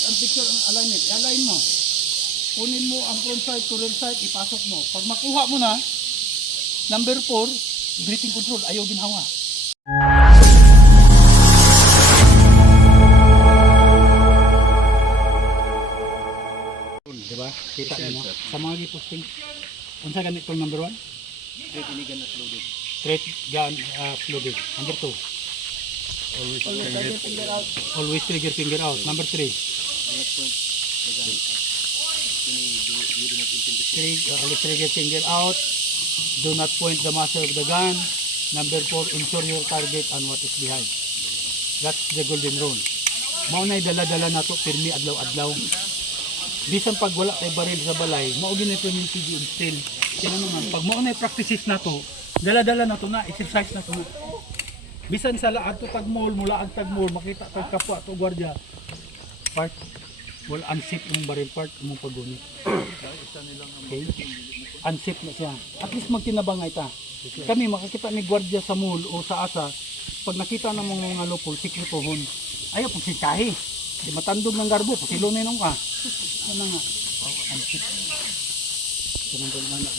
Sight and picture and alignment. I-align mo. Kunin mo ang front sight to rear sight, ipasok mo. Pag makuha mo na, number 4, breathing control, ayaw ginhawa. Diba? Kita niyo sa mga giposting. Unsa ganit tong number 1? Straight inigan at loaded. Straight gun loaded. Number 2. Always trigger finger out. Number 3. Always trigger finger out. Do not point the muzzle of the gun. Number 4, ensure your target and what is behind. That's the golden rule. Mao nay dala-dala nato pirmi adlaw-adlaw. Bisan pag wala tay baril sa balay, mao gini to yung TD instill. Kaya naman pag mao nay practices nato, dala-dala nato na exercise nato na. Bisan sa laad to tagmol, mula ag tagmol, makita tag kapwa to gwardiya. Part wala unsafe imong baril part imong paggunit. Okay? Unsafe na siya. At least magtinabangay ta. Kami makakita ni gwardiya sa mall o sa asa, pag nakita ng mga lupol, sikritohon. Ayaw pag sikahi. Di matandog ng garbo, pasilunin nung ka. Ano nga? Unsafe. Sinandol na na.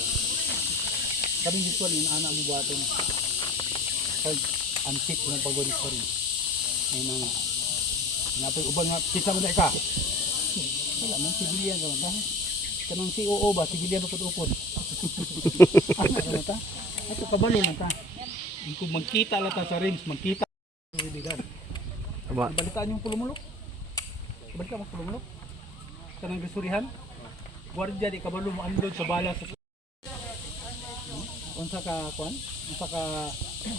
Kami usual, yung anak mo buhatin. Pag unsafe yung paggunit pa rin. Ayun nga. Napay ubang nga, kita mo na ka. Wala man, civilian naman ta. Kanang COO ba, civilian upod-upod. Ano naman ta? Ito kabalo lang ta. Kung magkita lang ta sa rims, magkita. Balitaan yung pulumulok. Balitaan mo pulumulok. Kanang gasurihan. Guardia di kabalo mo unload sa bala sa unsa ka kuan? Unsa ka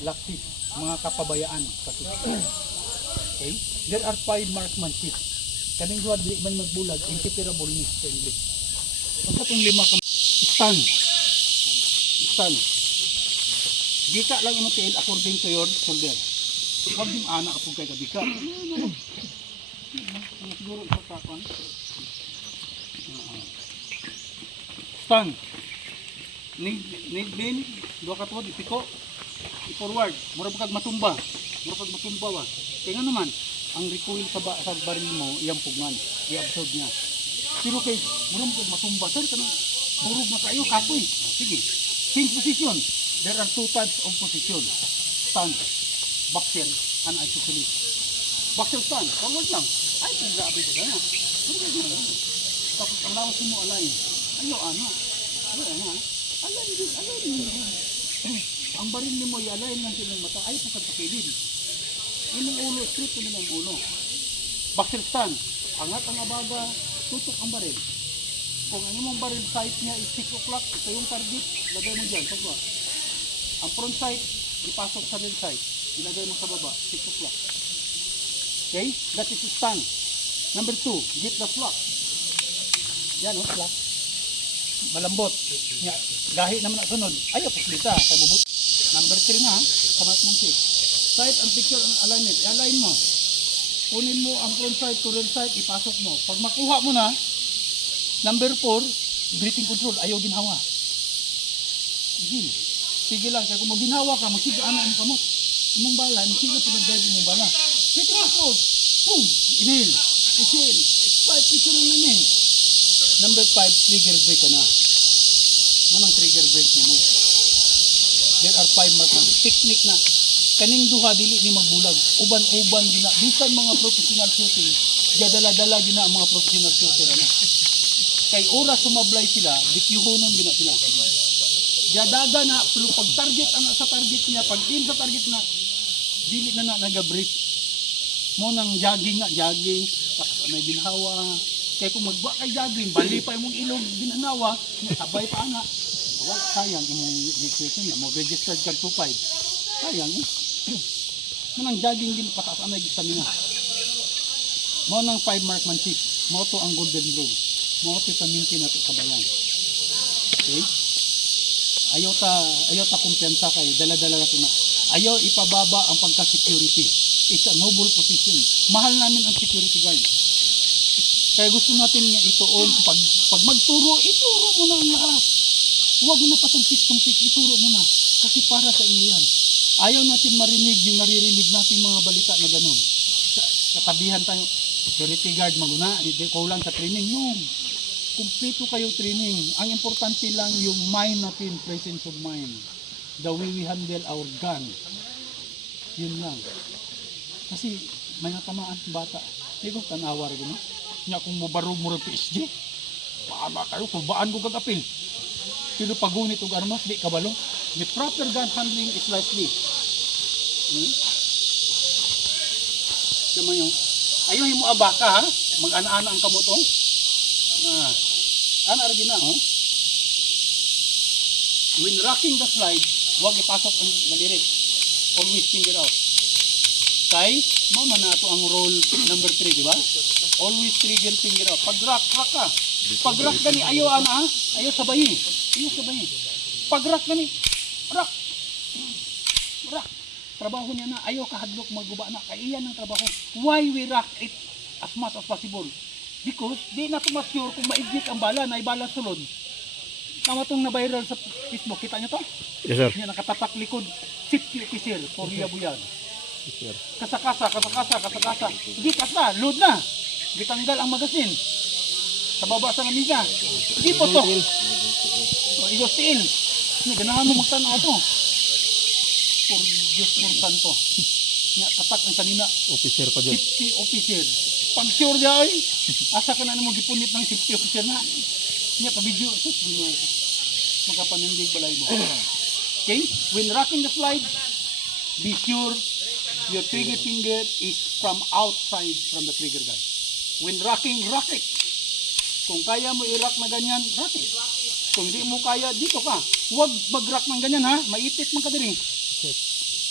laksis, mga kapabayaan kasi. Okay? There are 5 marksmanship. Kaning duha di man magbulag, inseparable ni sa English. Unsa tong 5 ka stand. Stand. Bika lang imong tiil according to your shoulder. Huwag yung anak po kay kabika. Siguro isa sa kuan. Stand. Need din, dua ka tuwad, ipiko, i-forward, mura kag matumba ba. Kaya nga naman, ang recoil sa baril mo, iyang pugnan, i-absorb niya. Pero kay, mura kag matumba, sir, kanang turog na kayo, kapoy. Sige, change position. There are 2 types of position. Stand, boxer, and isocolate. Boxer stand, forward lang. Ay, kung grabe ka na. Tapos ang lawas mo align. Ayaw, ano? Align din. Ang baril ni mo, i-align lang silang mata. Ay, pusad sa kilid. Yun ang ulo, straight yun ang ulo. Boxer stand, angat ang abaga, tutok ang baril. Kung ang imong baril sight niya is 6 o'clock, ito yung target, lagay mo dyan, sagwa. Ang front sight, ipasok sa rear sight, ilagay mo sa baba, 6 o'clock. Okay? That is stand. Number 2, get the slack. Yan o, slack. Malambot. Gahi naman na sunod. Ayaw, puslita. Kaya bubut. Number 3 na, sa marksmanship. Sight and picture and alignment. I-align mo. Kunin mo ang front sight to rear sight, ipasok mo. Pag makuha mo na, number 4, breathing control. Ayaw ginhawa. Sige lang. Kaya kung maginhawa ka, magsigaan na ang kamot. Imong bala, magsigaan sa mag-drive imong bala. Breathing control. Boom! Inhale. Exhale. Sight picture and alignment. Number 5, trigger break ka na. Manang trigger break mo. There are 5 marks. Technique na. Kaning duha dili ni magbulag. Uban-uban gina. Bisan mga professional shooting, gadala-dala gina ang mga professional shooter na. Kay oras sumablay sila, dikyuhonon gina sila. Gadaga na, pero pag target ana sa target niya, pag in sa target na, dili na nag-break. Mo nang jogging nga, jogging, may ginhawa. Kaya kung magba kay jogging, bali pa imong ilong ginhanawa, sabay pa ana. Wala, sayang imong registration niya, mo registered kag 25. Sayang eh. Manang jogging din pataas anay stamina. Mo nang 5 marksmanship, mo to ang golden rule. Mo to paminti nato sa bayan. Okay? Ayaw ta kumpiyansa kay dala-dala nato na. Ayaw ipababa ang pagka-security. It's a noble position. Mahal namin ang security guard. Kaya gusto natin nga ituon, pag magturo, ituro mo na ang lahat. Huwag mo na patumpik-tumpik, ituro mo na. Kasi para sa inyo yan. Ayaw natin marinig yung naririnig nating mga balita na ganun. Katabihan tayo, security guard maguna, hindi ko lang sa training. No. Kumpleto kayo training. Ang importante lang yung mind natin, presence of mind. The way we handle our gun. Yun lang. Kasi may natamaan bata. Hindi ko tanawar ko no. Nga kung mubaro mo rin PSG, paama kayo, kubaan ko kagapil. Pero pagunit og armas, di kabalo. The proper gun handling is like this. Kama nyo, ayaw mo abaka ha, mag-ana-ana ang kamot oh. Ana rin na oh. When rocking the slide, huwag ipasok ang daliri. Always finger out. Kay, mama na ito ang roll number 3, di ba? Always trigger finger out. Pag rock ka. Pag rock gani, ayaw ana ha. Ayaw sabayin. Pag rock gani, rock. Trabaho niya na, ayaw kahadlok maguba na. Kaya iyan ang trabaho. Why we rock it as much as possible? Because di na tumasure kung ma-exit ang bala na ibala sulod. Tama itong na-viral sa Facebook. Kita nyo to? Yes, sir. Yan, nakatapak likod. Safety officer, Korea Buyag. Yes, sir. Kasakasa. Hindi kasa, load na. Bitanggal ang magasin. Sa baba sa namiga. Hindi po to. Igos tiil. Ganahan mo magtanaw to. For Diyos por santo. Nga, tatak ang kanina. Officer pa dyan. Safety officer. Pag sure niya ay, asa ka na mo gipunit ng safety officer na. Nga, pa-video. Sus, dino ako. Makapanindig balay mo. Okay? When rocking the slide, be sure your trigger finger is from outside from the trigger gun. When rocking, rock it. Kung kaya mo i-rock na ganyan, rock it. Kung hindi mo kaya, dito ka. Huwag mag-rock ng ganyan ha. Maipit man ka diri.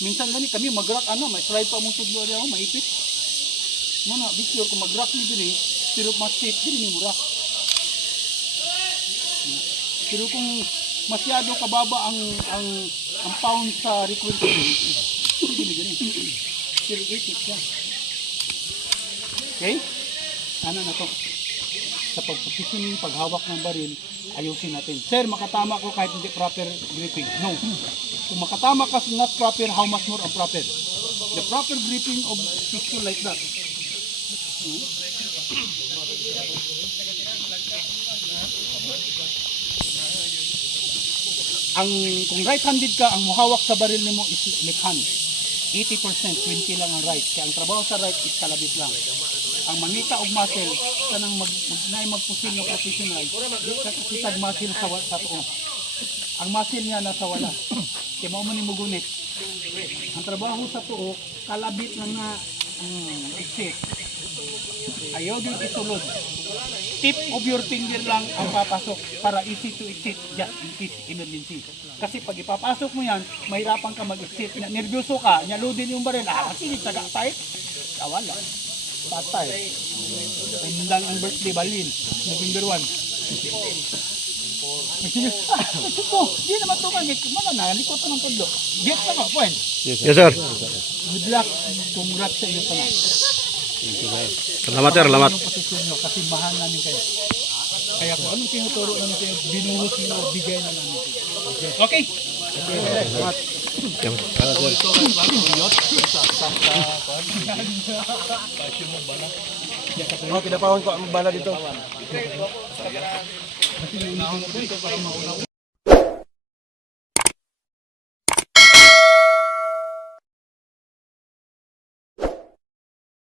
Minsan gani kami mag-rock may slide pa mong tudlo diyan, maipit. Mana, be sure kung mag-rock ni diri, pero mas safe diri ni mo rock. Pero kung masyado kababa ang pound sa recoil hindi gani. Pero ipit ka. Okay? Ano na to? Sa pag-positioning, paghawak ng baril, ayusin natin. Sir, makatama ko kahit hindi proper gripping. No. Kung makatama ka not proper, how much more ang proper? The proper gripping of pistol like that. Kung right-handed ka, ang muhawak sa baril nimo is left hand. 80%, 20 lang ang right. Kaya ang trabaho sa right is kalabit lang. Ang mangita og muscle kanang magpusil ng professional kitag muscle sa tuo. Ang muscle niya nasa wala. Kaya mao man nimo gunit. Ang trabaho sa tuo kalabit lang na exit. Ayaw din isulod. Tip of your finger lang ang papasok para easy to exit just in case emergency. Kasi pag ipapasok mo yan, mahirapan ka mag-exit. Nervyoso ka, nyaludin yung baril. Sige, taga tight. Wala. Patay. Ayun lang ang birthday balin. November 1. Sige. Ito. Di naman ito man. Mana na. Likot ko ng tudlo. Get na ka. Point. Yes, sir. Good luck. Congrats sa iyo pa. Salamat, sir. Salamat. Kasi mahal namin kayo. Kaya kung anong tinuturo namin kayo, binuhos nyo, bigay na namin. Okay. Salamat. Pinapahon ko ang bala dito.